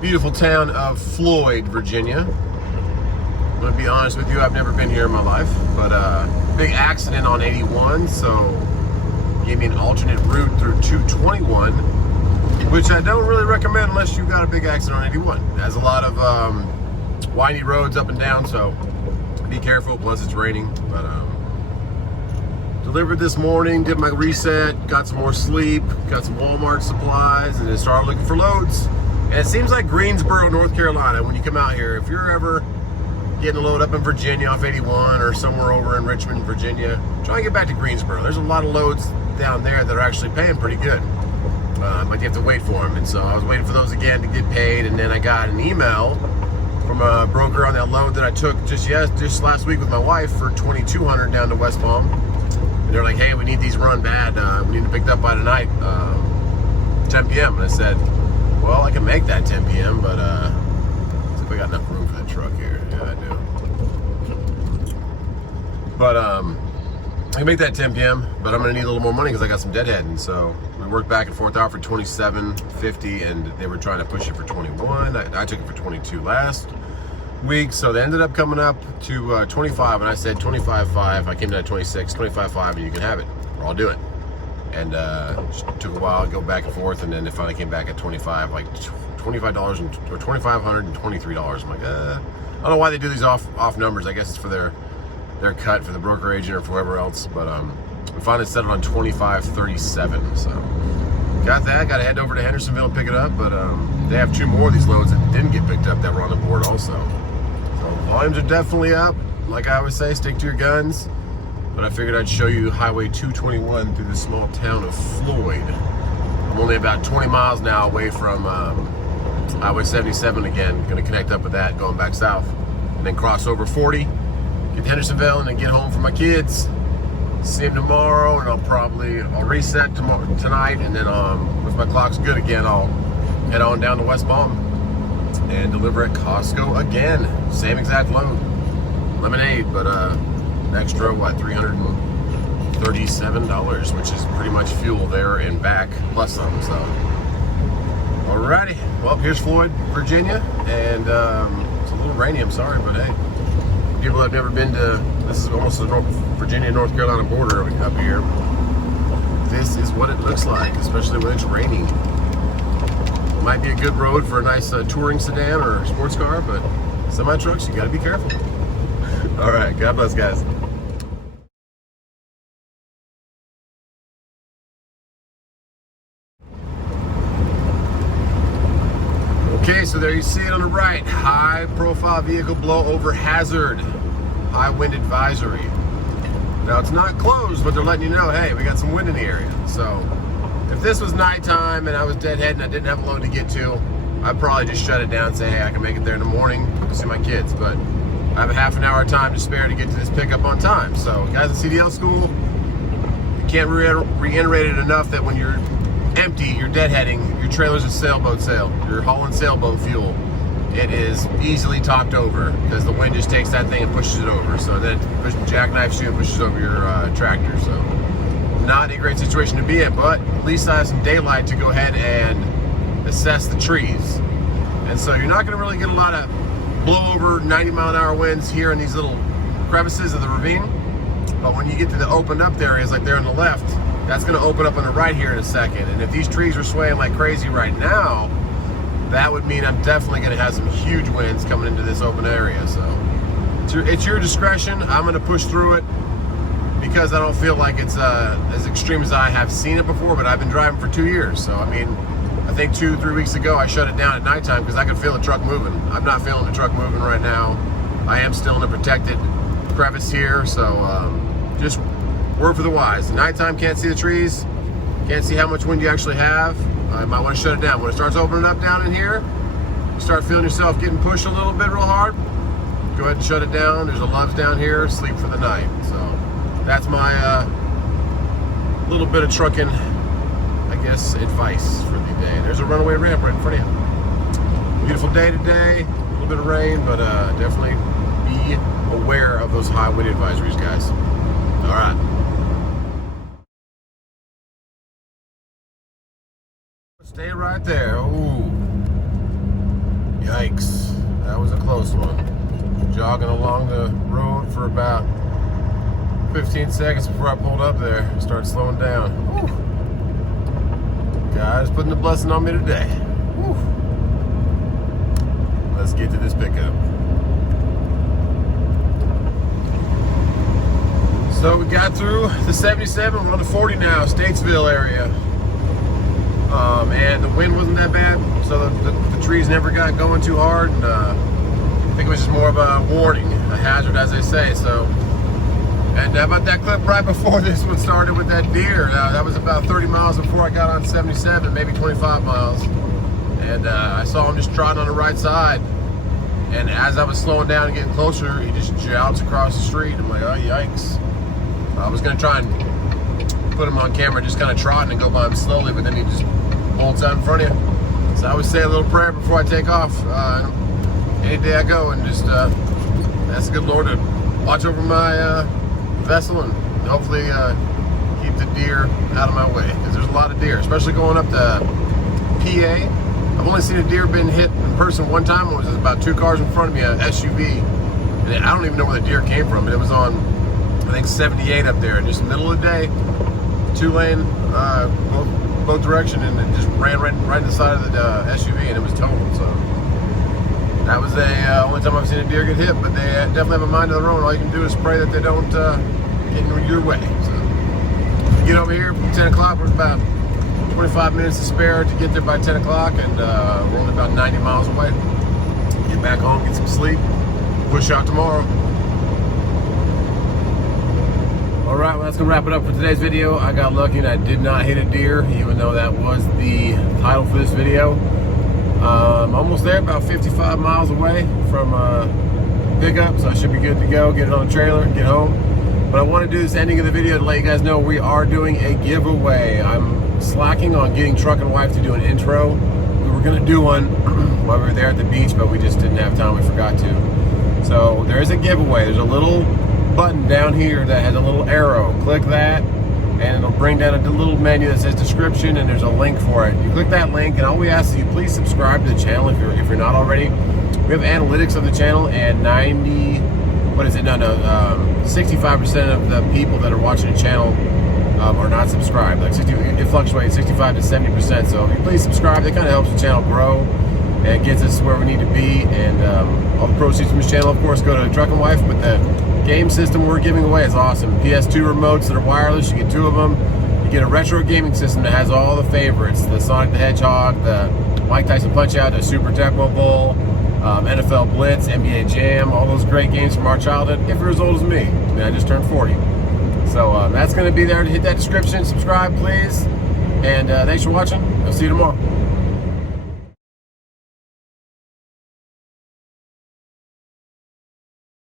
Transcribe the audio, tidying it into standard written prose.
beautiful town of Floyd, Virginia. I'm gonna be honest with you, I've never been here in my life, but big accident on 81, so gave me an alternate route through 221, which I don't really recommend unless you got a big accident on 81. It has a lot of windy roads up and down, so be careful, plus it's raining. But delivered this morning, did my reset, got some more sleep, got some Walmart supplies, and then started looking for loads. And it seems like Greensboro, North Carolina, when you come out here, if you're ever getting a load up in Virginia off 81 or somewhere over in Richmond, Virginia, try and get back to Greensboro. There's a lot of loads down there that are actually paying pretty good. But you have to wait for them. And so I was waiting for those again to get paid, and then I got an email from a broker on that load that I took just last week with my wife for $2,200 down to West Palm. And they're like, hey, we need these run bad. We need to pick it up by tonight, 10 p.m. And I said, well, I can make that 10 p.m., but see if I got enough room for that truck here. Yeah, I do. But I can make that 10 p.m., but I'm gonna need a little more money because I got some deadhead. And so we worked back and forth out for $27.50, and they were trying to push it for 21. I took it for 22 last week, so they ended up coming up to 25, and I said 25.5. I came down to 26, 25.5, and you can have it, or I'll do it. And took a while to go back and forth, and then they finally came back at 25, like $25 or $2,523. I'm like, I don't know why they do these off numbers. I guess it's for their cut for the broker agent or for whoever else. But we finally settled on 25.37. So got that. Got to head over to Hendersonville and pick it up. But they have two more of these loads that didn't get picked up that were on the board also. So volumes are definitely up. Like I always say, stick to your guns. But I figured I'd show you Highway 221 through the small town of Floyd. I'm only about 20 miles now away from Highway 77 again. Gonna connect up with that going back south. And then cross over 40, get to Hendersonville, and then get home for my kids. See them tomorrow, and I'll reset tonight, and then if my clock's good again, I'll head on down to West Palm and deliver at Costco again. Same exact load. Lemonade, but extra, $337, which is pretty much fuel there and back, plus some, so. Alrighty, well, here's Floyd, Virginia, and it's a little rainy, I'm sorry, but hey, people have never been to, this is almost the Virginia-North Carolina border up here. This is what it looks like, especially when it's raining. It might be a good road for a nice touring sedan or sports car, but semi-trucks, you gotta be careful. Alright, God bless, guys. Okay, so there you see it on the right. High profile vehicle blowover hazard. High wind advisory. Now it's not closed, but they're letting you know, hey, we got some wind in the area. So if this was nighttime and I was deadhead and I didn't have a load to get to, I'd probably just shut it down and say, hey, I can make it there in the morning to see my kids. But I have a half an hour time to spare to get to this pickup on time. So guys in CDL school, you can't reiterate it enough that when you're empty, you're deadheading, your trailer's a sailboat sail, you're hauling sailboat fuel, it is easily topped over because the wind just takes that thing and pushes it over. So then it jackknifes you and pushes over your tractor. So not a great situation to be in, but at least I have some daylight to go ahead and assess the trees. And so you're not going to really get a lot of blow over 90-mile-an-hour winds here in these little crevices of the ravine. But when you get to the opened up areas like there on the left, that's going to open up on the right here in a second. And if these trees are swaying like crazy right now, that would mean I'm definitely going to have some huge winds coming into this open area. So it's your discretion. I'm going to push through it because I don't feel like it's as extreme as I have seen it before, but I've been driving for 2 years. So, I mean, I think 2-3 weeks ago I shut it down at nighttime because I could feel the truck moving. I'm not feeling the truck moving right now. I am still in a protected crevice here, so just word for the wise. Nighttime, can't see the trees, can't see how much wind you actually have. You might want to shut it down. When it starts opening up down in here, you start feeling yourself getting pushed a little bit real hard, go ahead and shut it down. There's a Love's down here, sleep for the night. So that's my little bit of trucking, I guess, advice for the day. There's a runaway ramp right in front of you. Beautiful day today, a little bit of rain, but definitely be aware of those high wind advisories, guys. All right. Stay right there. Ooh. Yikes, that was a close one. Jogging along the road for about 15 seconds before I pulled up there. Started slowing down. Whew. God's putting the blessing on me today. Whew. Let's get to this pickup. So we got through the 77, we're on the 40 now, Statesville area. And the wind wasn't that bad, so the trees never got going too hard. And I think it was just more of a warning, a hazard, as they say. So, and about that clip right before this one started with that deer, that was about 30 miles before I got on 77, maybe 25 miles. And I saw him just trotting on the right side. And as I was slowing down and getting closer, he just jouts across the street. I'm like, oh, yikes. I was gonna try and put him on camera, just kind of trotting and go by him slowly, but then he just bolts out in front of you. So I always say a little prayer before I take off. Any day I go, and just ask the good Lord to watch over my vessel and hopefully keep the deer out of my way, because there's a lot of deer, especially going up to PA. I've only seen a deer been hit in person one time. It was about 2 cars in front of me, an SUV, and I don't even know where the deer came from, but it was on, I think, 78 up there, and just middle of the day, 2-lane, both direction, and it just ran right in the side of the SUV, and it was totaled. So that was the only time I've seen a deer get hit, but they definitely have a mind of their own. All you can do is pray that they don't get in your way. So get over here, 10 o'clock, we're about 25 minutes to spare to get there by 10 o'clock, and we're only about 90 miles away. Get back home, get some sleep, push out tomorrow. Alright, well, that's going to wrap it up for today's video. I got lucky and I did not hit a deer, even though that was the title for this video. Almost there, about 55 miles away from pickup, so I should be good to go. Get it on the trailer, get home. But I want to do this ending of the video to let you guys know we are doing a giveaway. I'm slacking on getting Trucking Wife to do an intro. We were going to do one while we were there at the beach, but we just didn't have time. We forgot to. So there is a giveaway. There's a little button down here that has a little arrow. Click that and it'll bring down a little menu that says description, and there's a link for it. You click that link, and all we ask is you please subscribe to the channel if you're not already. We have analytics of the channel, and 65% of the people that are watching the channel are not subscribed. Like it fluctuates 65 to 70%. So if you please subscribe, that kind of helps the channel grow and gets us where we need to be. And all the proceeds from this channel, of course, go to Trucking Wife. But the game system we're giving away is awesome. PS2 remotes that are wireless, you get 2 of them. You get a retro gaming system that has all the favorites: the Sonic the Hedgehog, the Mike Tyson Punch-Out, the Super Tecmo Bowl, NFL Blitz, NBA Jam, all those great games from our childhood. If you're as old as me, I mean, I just turned 40. So that's going to be there. To hit that description, subscribe, please. And thanks for watching. I'll see you tomorrow.